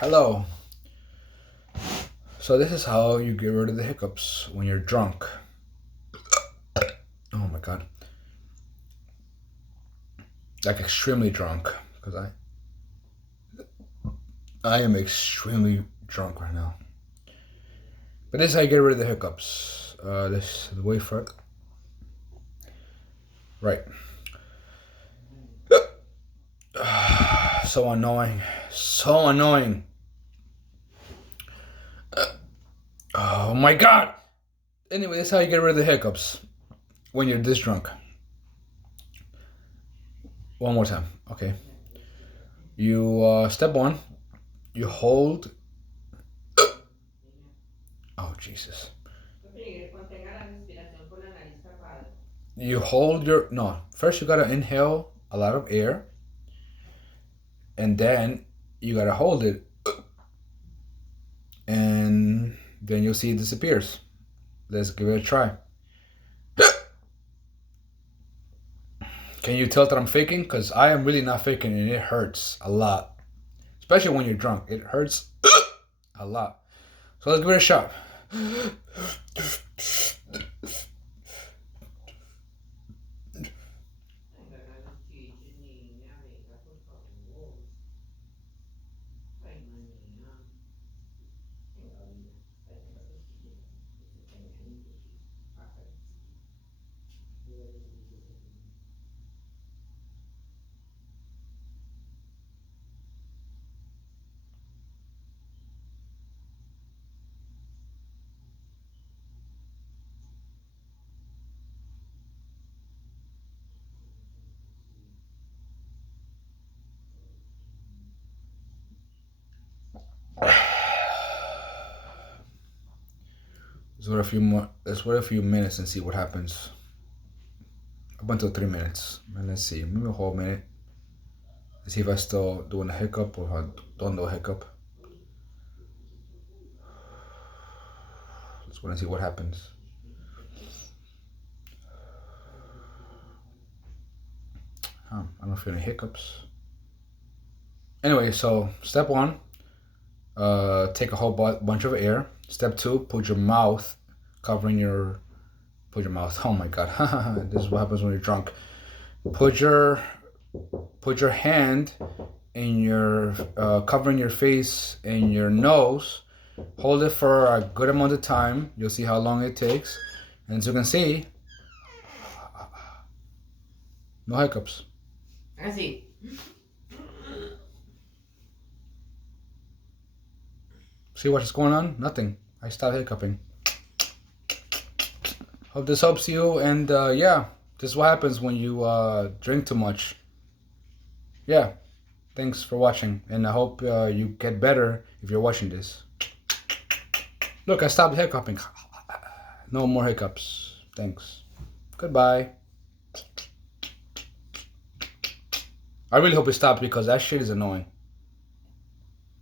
Hello. So this is how you get rid of the hiccups when you're drunk. Oh my god. Like extremely drunk. Because I am extremely drunk right now. But this is how you get rid of the hiccups. This wait for it. Right. So annoying. So annoying. Oh my god. Anyway, this is how you get rid of the hiccups when you're this drunk. One more time. Okay. You step one, you hold. Oh Jesus. You hold your no. First you gotta inhale a lot of air, and then you gotta hold it, and then you'll see it disappears. Let's give it a try. Can you tell that I'm faking? Because I am really not faking, and it hurts a lot. Especially when you're drunk. It hurts a lot. So let's give it a shot. Let's wait a few more. Let's wait a few minutes and see what happens. Up until 3 minutes. And let's see. Maybe a whole minute. Let's see if I still doing a hiccup or if I don't do a hiccup. Let's wait and see what happens. I don't feel any hiccups. Anyway, so step one, take a whole bunch of air. Step two, put your mouth oh my god, this is what happens when you're drunk. Put your hand in your, covering your face and your nose. Hold it for a good amount of time. You'll see how long it takes. And as you can see, no hiccups. I see. See what's going on? Nothing. I stopped hiccuping. Hope this helps you, and yeah, this is what happens when you drink too much. Yeah, thanks for watching, and I hope you get better if you're watching this. Look, I stopped hiccuping. No more hiccups. Thanks. Goodbye. I really hope it stops because that shit is annoying.